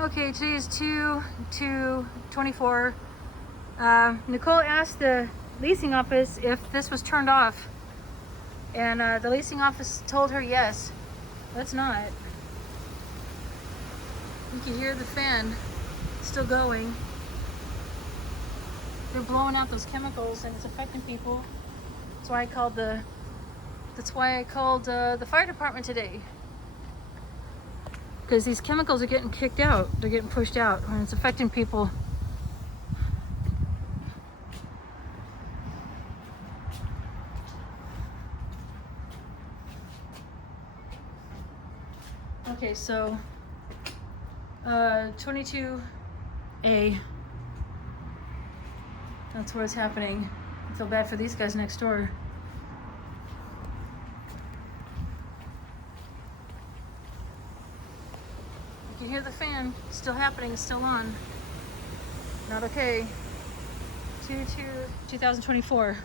Okay, today is 2/2/24. Nichole asked the leasing office if this was turned off, and the leasing office told her yes. That's not. You can hear the fan still going. They're blowing out those chemicals, and it's affecting people. That's why I called the fire department today. Because these chemicals are getting kicked out. They're getting pushed out, and it's affecting people. Okay, so 22A. That's where it's happening. I feel bad for these guys next door. You can hear the fan still happening, it's still on. Not okay. 2/2/2024.